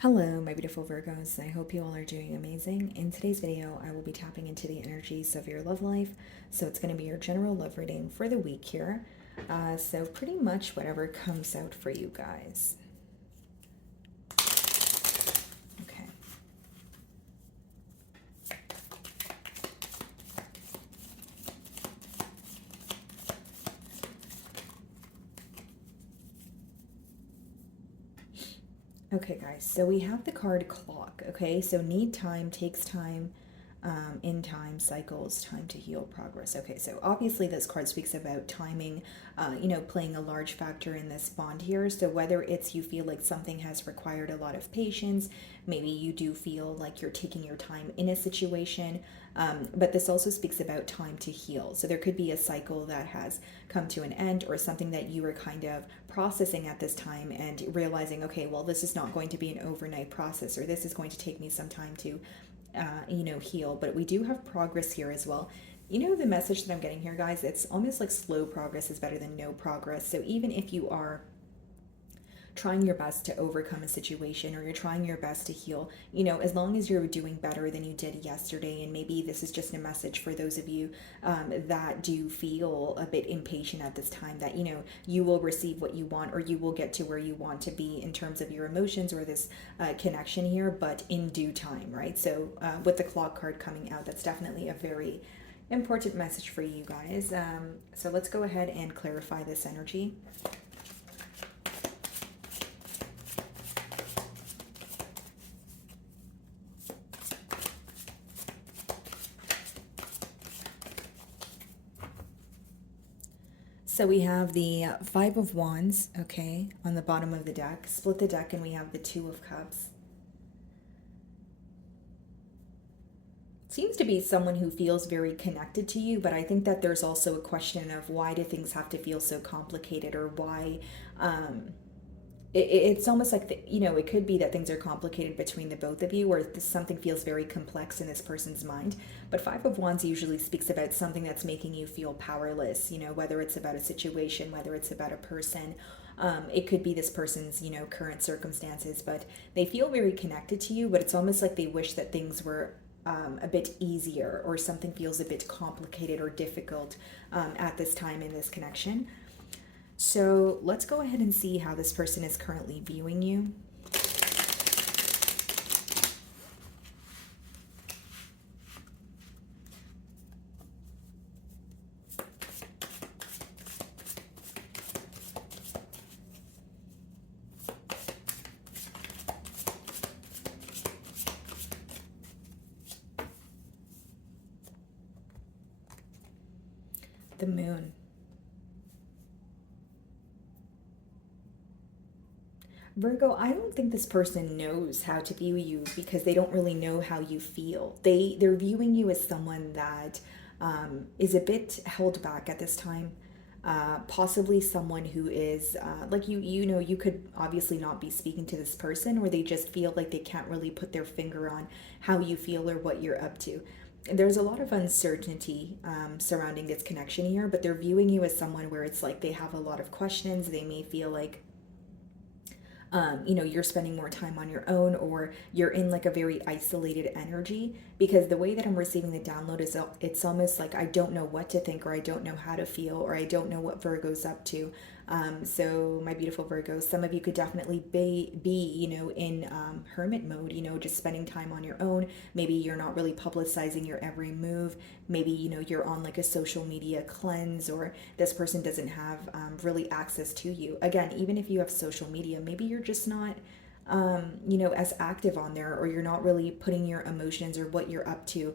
Hello, my beautiful Virgos. I hope you all are doing amazing. In today's video, I will be tapping into the energies of your love life. So it's going to be your general love reading for the week here. So pretty much whatever comes out for you guys. Okay. Okay, guys, so we have the card clock, okay? So need time, takes time, in time, cycles, time to heal, progress. Okay, so obviously this card speaks about timing, playing a large factor in this bond here. So whether it's you feel like something has required a lot of patience, maybe you do feel like you're taking your time in a situation, but this also speaks about time to heal. So there could be a cycle that has come to an end or something that you were kind of processing at this time and realizing, okay, well, this is not going to be an overnight process, or this is going to take me some time to heal. But we do have progress here as well. The message that I'm getting here, guys, it's almost like slow progress is better than no progress. So even if you are trying your best to overcome a situation, or you're trying your best to heal, as long as you're doing better than you did yesterday. And maybe this is just a message for those of you that do feel a bit impatient at this time, that you will receive what you want, or you will get to where you want to be in terms of your emotions or this connection here, but in due time, right? So with the clock card coming out, that's definitely a very important message for you guys. So let's go ahead and clarify this energy. So we have the Five of Wands, okay, on the bottom of the deck. Split the deck and we have the Two of Cups. Seems to be someone who feels very connected to you, but I think that there's also a question of why do things have to feel so complicated, or why it's almost like it could be that things are complicated between the both of you, or something feels very complex in this person's mind. But Five of Wands usually speaks about something that's making you feel powerless, whether it's about a situation, whether it's about a person. It could be this person's current circumstances, but they feel very connected to you, but it's almost like they wish that things were a bit easier, or something feels a bit complicated or difficult at this time in this connection. So let's go ahead and see how this person is currently viewing you. The Moon. Virgo, I don't think this person knows how to view you, because they don't really know how you feel. They're viewing you as someone that is a bit held back at this time. Possibly someone who is like you could obviously not be speaking to this person, or they just feel like they can't really put their finger on how you feel or what you're up to. There's a lot of uncertainty surrounding this connection here, but they're viewing you as someone where it's like they have a lot of questions. They may feel like you're spending more time on your own, or you're in like a very isolated energy, because the way that I'm receiving the download is it's almost like I don't know what to think, or I don't know how to feel, or I don't know what Virgo's up to. So my beautiful Virgos, some of you could definitely be in hermit mode, just spending time on your own. Maybe you're not really publicizing your every move. Maybe, you're on like a social media cleanse, or this person doesn't have really access to you. Again, even if you have social media, maybe you're just not as active on there, or you're not really putting your emotions or what you're up to,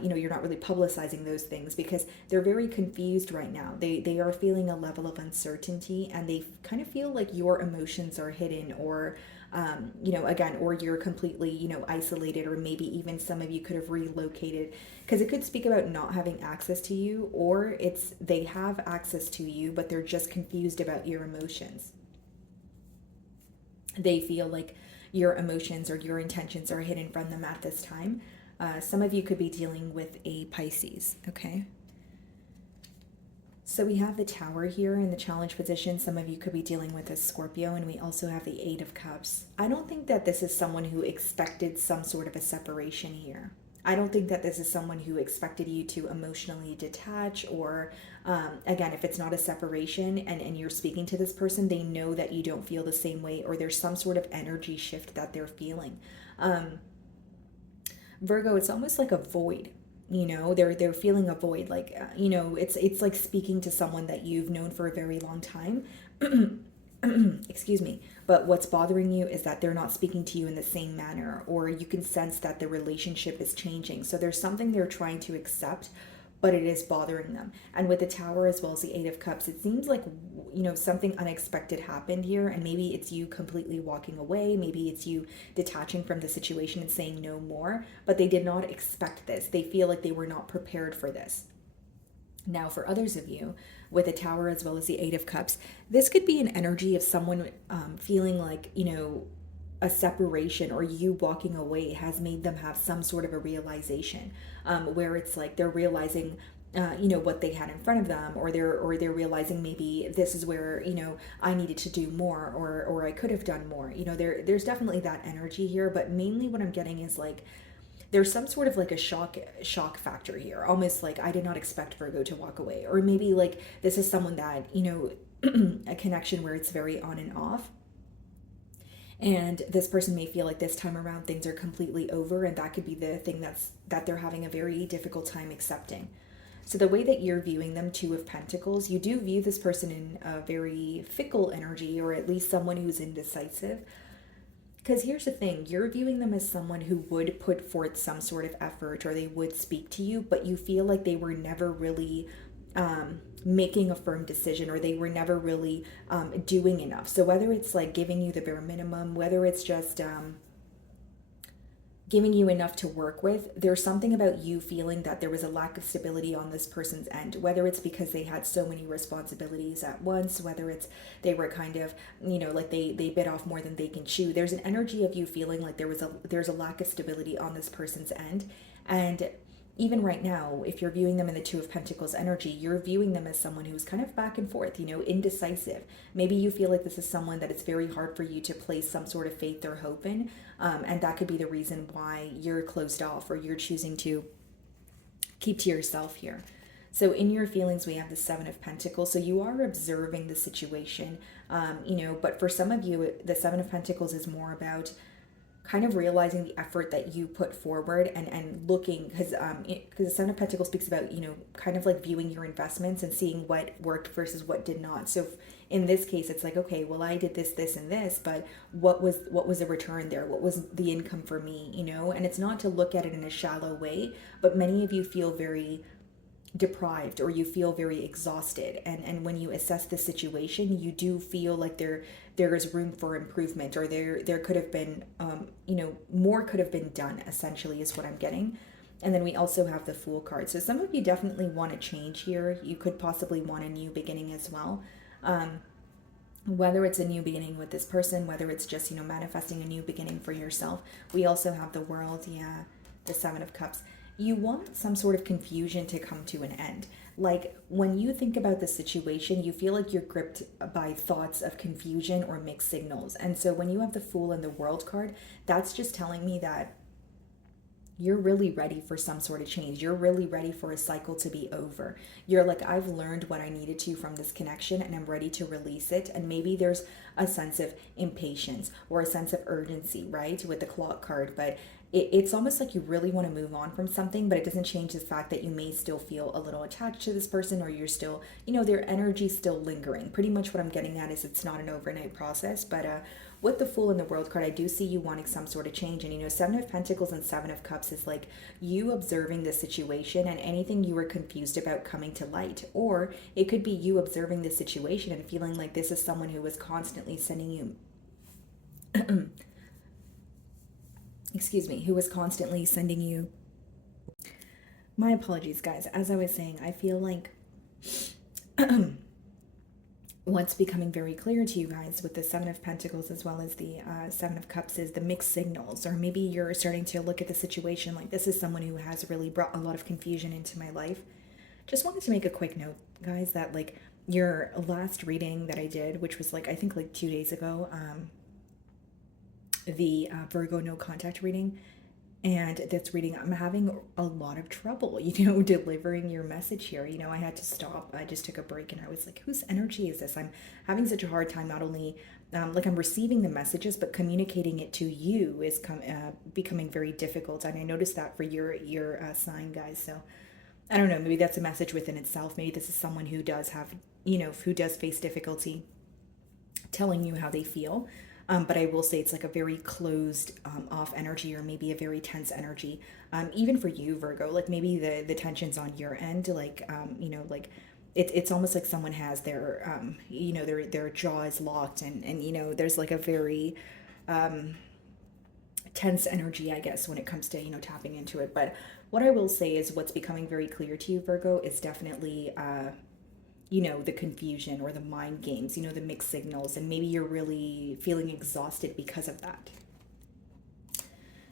you're not really publicizing those things, because they're very confused right now. They are feeling a level of uncertainty, and they kind of feel like your emotions are hidden, or again, or you're completely, isolated, or maybe even some of you could have relocated, because it could speak about not having access to you, or it's they have access to you, but they're just confused about your emotions. They feel like your emotions or your intentions are hidden from them at this time. Some of you could be dealing with a Pisces, okay? So we have the Tower here in the challenge position. Some of you could be dealing with a Scorpio, and we also have the Eight of Cups. I don't think that this is someone who expected some sort of a separation here. I don't think that this is someone who expected you to emotionally detach, or again, if it's not a separation and you're speaking to this person, they know that you don't feel the same way, or there's some sort of energy shift that they're feeling. Virgo, it's almost like a void. They're feeling a void, like it's like speaking to someone that you've known for a very long time. Excuse me. But what's bothering you is that they're not speaking to you in the same manner, or you can sense that the relationship is changing. So there's something they're trying to accept, but it is bothering them. And with the Tower as well as the Eight of Cups, it seems like something unexpected happened here, and maybe it's you completely walking away, maybe it's you detaching from the situation and saying no more, but they did not expect this. They feel like they were not prepared for this. Now, for others of you, with the Tower as well as the Eight of Cups, this could be an energy of someone feeling like, a separation, or you walking away has made them have some sort of a realization, where it's like they're realizing what they had in front of them, or they're realizing maybe this is where I needed to do more, or I could have done more. There's definitely that energy here, but mainly what I'm getting is like there's some sort of like a shock factor here, almost like I did not expect Virgo to walk away, or maybe like this is someone that a connection where it's very on and off. And this person may feel like this time around things are completely over, and that could be the thing that they're having a very difficult time accepting. So the way that you're viewing them, Two of Pentacles, you do view this person in a very fickle energy, or at least someone who's indecisive. Because here's the thing, you're viewing them as someone who would put forth some sort of effort, or they would speak to you, but you feel like they were never really making a firm decision, or they were never really doing enough. So whether it's like giving you the bare minimum, whether it's just giving you enough to work with, there's something about you feeling that there was a lack of stability on this person's end, whether it's because they had so many responsibilities at once, whether it's they were kind of like they bit off more than they can chew. There's an energy of you feeling like there's a lack of stability on this person's end. And even right now, if you're viewing them in the Two of Pentacles energy, you're viewing them as someone who's kind of back and forth, indecisive. Maybe you feel like this is someone that it's very hard for you to place some sort of faith or hope in. And that could be the reason why you're closed off, or you're choosing to keep to yourself here. So in your feelings, we have the Seven of Pentacles. So you are observing the situation, but for some of you, the Seven of Pentacles is more about kind of realizing the effort that you put forward, and looking, because the Seven of Pentacles speaks about kind of like viewing your investments and seeing what worked versus what did not. So in this case, it's like, okay, well, I did this and this, but what was the return there? What was the income for me? And it's not to look at it in a shallow way, but many of you feel very deprived, or you feel very exhausted, and when you assess the situation, you do feel like there is room for improvement, or there could have been more could have been done, essentially, is what I'm getting. And then we also have the Fool card. So some of you definitely want to change here. You could possibly want a new beginning as well, whether it's a new beginning with this person, whether it's just manifesting a new beginning for yourself. We also have the World, the Seven of Cups. You want some sort of confusion to come to an end. Like when you think about the situation, you feel like you're gripped by thoughts of confusion or mixed signals. And so when you have the Fool and the World card, that's just telling me that you're really ready for some sort of change. You're really ready for a cycle to be over. You're like, I've learned what I needed to from this connection, and I'm ready to release it. And maybe there's a sense of impatience or a sense of urgency, right, with the Clock card. But it's almost like you really want to move on from something, but it doesn't change the fact that you may still feel a little attached to this person, or you're still, their energy's still lingering. Pretty much what I'm getting at is it's not an overnight process, but with the Fool and the World card, I do see you wanting some sort of change. And Seven of Pentacles and Seven of Cups is like you observing the situation and anything you were confused about coming to light. Or it could be you observing the situation and feeling like this is someone who was constantly sending you who was constantly sending you, my apologies guys, as I was saying, I feel like what's becoming very clear to you guys with the Seven of Pentacles as well as the Seven of Cups is the mixed signals. Or maybe you're starting to look at the situation like, this is someone who has really brought a lot of confusion into my life. Just wanted to make a quick note, guys, that like your last reading that I did, which was like I think like 2 days ago, the Virgo no contact reading, and this reading, I'm having a lot of trouble, delivering your message here. I had to stop. I just took a break and I was like, whose energy is this? I'm having such a hard time, not only like I'm receiving the messages, but communicating it to you is becoming very difficult. And I noticed that for your sign, guys. So I don't know, maybe that's a message within itself. Maybe this is someone who does have, who does face difficulty telling you how they feel. But I will say it's like a very closed off energy, or maybe a very tense energy. Even for you, Virgo, like maybe the tension's on your end, like, like it's almost like someone has their, their jaw is locked, and there's like a very tense energy, I guess, when it comes to, tapping into it. But what I will say is what's becoming very clear to you, Virgo, is definitely, the confusion or the mind games, the mixed signals, and maybe you're really feeling exhausted because of that.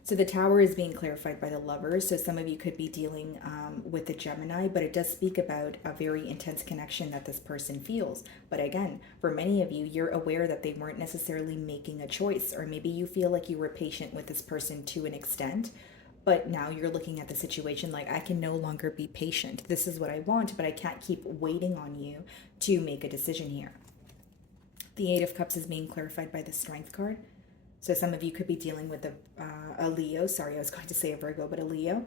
So the Tower is being clarified by the Lovers. So some of you could be dealing with the Gemini, but it does speak about a very intense connection that this person feels. But again, for many of you, you're aware that they weren't necessarily making a choice, or maybe you feel like you were patient with this person to an extent, but now you're looking at the situation like, I can no longer be patient. This is what I want, but I can't keep waiting on you to make a decision here. The Eight of Cups is being clarified by the Strength card. So some of you could be dealing with a Leo. Sorry, I was going to say a Virgo, but a Leo.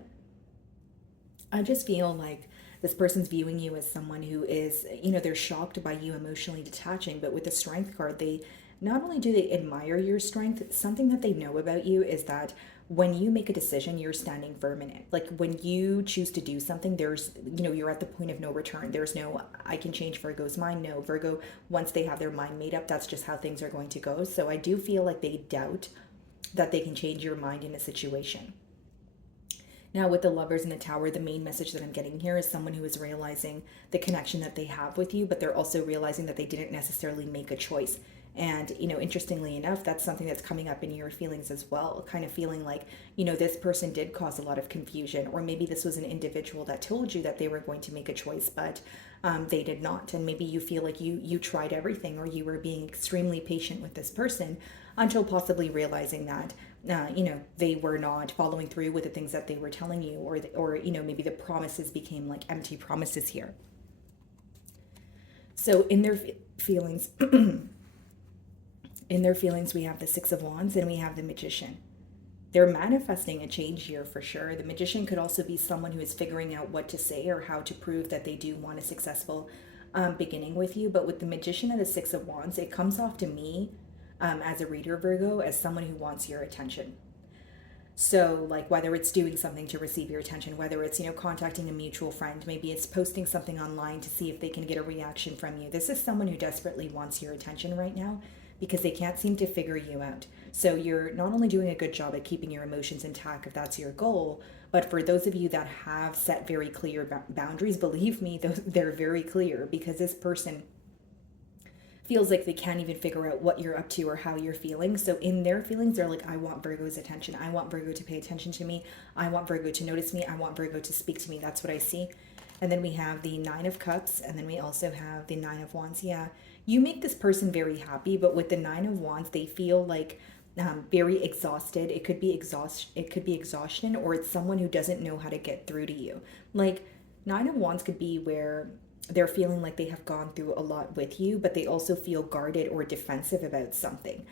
I just feel like this person's viewing you as someone who is, they're shocked by you emotionally detaching, but with the Strength card, they not only do they admire your strength, something that they know about you is that when you make a decision, you're standing firm in it. Like when you choose to do something, there's, you're at the point of no return. There's no, I can change Virgo's mind. No, Virgo, once they have their mind made up, that's just how things are going to go. So I do feel like they doubt that they can change your mind in a situation. Now, with the Lovers in the Tower, the main message that I'm getting here is someone who is realizing the connection that they have with you, but they're also realizing that they didn't necessarily make a choice. And, interestingly enough, that's something that's coming up in your feelings as well, kind of feeling like, this person did cause a lot of confusion, or maybe this was an individual that told you that they were going to make a choice, but they did not. And maybe you feel like you tried everything, or you were being extremely patient with this person until possibly realizing that, they were not following through with the things that they were telling you, or maybe the promises became like empty promises here. So in their feelings, in their feelings, we have the Six of Wands and we have the Magician. They're manifesting a change here for sure. The Magician could also be someone who is figuring out what to say or how to prove that they do want a successful beginning with you. But with the Magician and the Six of Wands, it comes off to me as a reader, Virgo, as someone who wants your attention. So like whether it's doing something to receive your attention, whether it's, contacting a mutual friend, maybe it's posting something online to see if they can get a reaction from you. This is someone who desperately wants your attention right now, because they can't seem to figure you out. So you're not only doing a good job at keeping your emotions intact if that's your goal, but for those of you that have set very clear boundaries, believe me, they're very clear, because this person feels like they can't even figure out what you're up to or how you're feeling. So in their feelings, they're like, I want Virgo's attention. I want Virgo to pay attention to me. I want Virgo to notice me. I want Virgo to speak to me. That's what I see. And then we have the Nine of Cups, and then we also have the Nine of Wands. Yeah, you make this person very happy, but with the Nine of Wands, they feel like very exhausted. It could be exhaustion, or it's someone who doesn't know how to get through to you. Like Nine of Wands could be where they're feeling like they have gone through a lot with you, but they also feel guarded or defensive about something.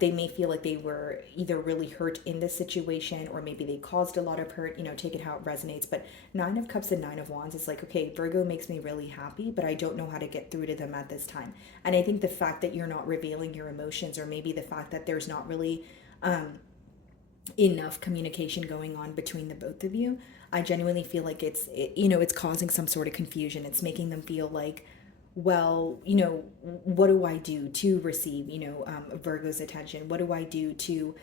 They may feel like they were either really hurt in this situation, or maybe they caused a lot of hurt, take it how it resonates. But Nine of Cups and Nine of Wands is like, okay, Virgo makes me really happy, but I don't know how to get through to them at this time. And I think the fact that you're not revealing your emotions, or maybe the fact that there's not really enough communication going on between the both of you, I genuinely feel like it's causing some sort of confusion. It's making them feel like, well, what do I do to receive, Virgo's attention? What do I do to,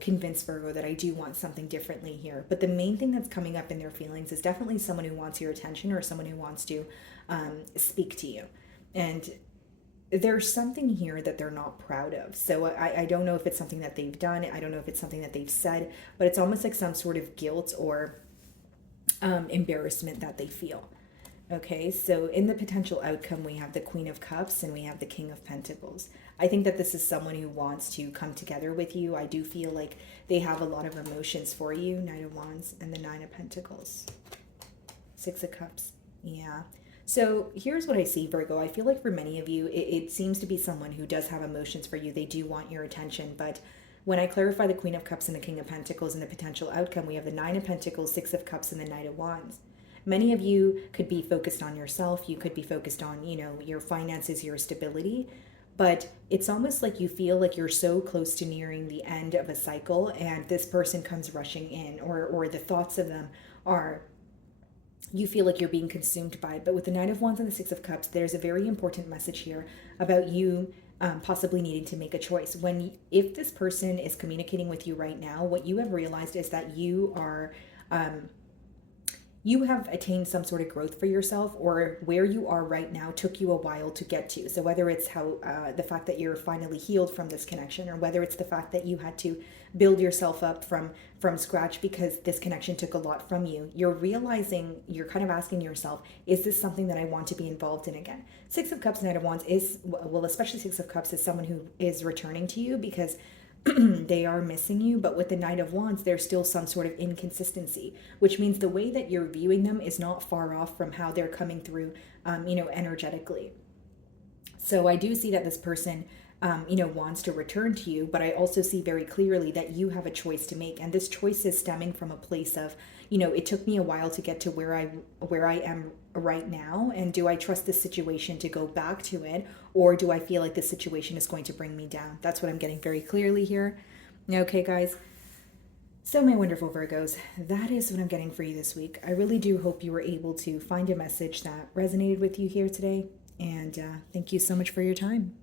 convince Virgo that I do want something differently here? But the main thing that's coming up in their feelings is definitely someone who wants your attention, or someone who wants to speak to you. And there's something here that they're not proud of. So I don't know if it's something that they've done. I don't know if it's something that they've said, but it's almost like some sort of guilt or embarrassment that they feel. Okay, so in the potential outcome, we have the Queen of Cups and we have the King of Pentacles. I think that this is someone who wants to come together with you. I do feel like they have a lot of emotions for you. Knight of Wands and the Nine of Pentacles. Six of Cups. Yeah. So here's what I see, Virgo. I feel like for many of you, it seems to be someone who does have emotions for you. They do want your attention. But when I clarify the Queen of Cups and the King of Pentacles and the potential outcome, we have the Nine of Pentacles, Six of Cups, and the Knight of Wands. Many of you could be focused on yourself. You could be focused on, your finances, your stability. But it's almost like you feel like you're so close to nearing the end of a cycle and this person comes rushing in, or the thoughts of them are, you feel like you're being consumed by it. But with the Nine of Wands and the Six of Cups, there's a very important message here about you possibly needing to make a choice. If this person is communicating with you right now, what you have realized is that you have attained some sort of growth for yourself, or where you are right now took you a while to get to. So whether it's the fact that you're finally healed from this connection, or whether it's the fact that you had to build yourself up from scratch because this connection took a lot from you, you're realizing, you're kind of asking yourself, is this something that I want to be involved in again? Six of Cups, Knight of Wands is, well, especially Six of Cups is someone who is returning to you because they are missing you. But with the Knight of Wands, there's still some sort of inconsistency, which means the way that you're viewing them is not far off from how they're coming through, energetically. So I do see that this person, wants to return to you, but I also see very clearly that you have a choice to make. And this choice is stemming from a place of, it took me a while to get to where I am right now. And do I trust this situation to go back to it? Or do I feel like this situation is going to bring me down? That's what I'm getting very clearly here. Okay, guys. So my wonderful Virgos, that is what I'm getting for you this week. I really do hope you were able to find a message that resonated with you here today. And thank you so much for your time.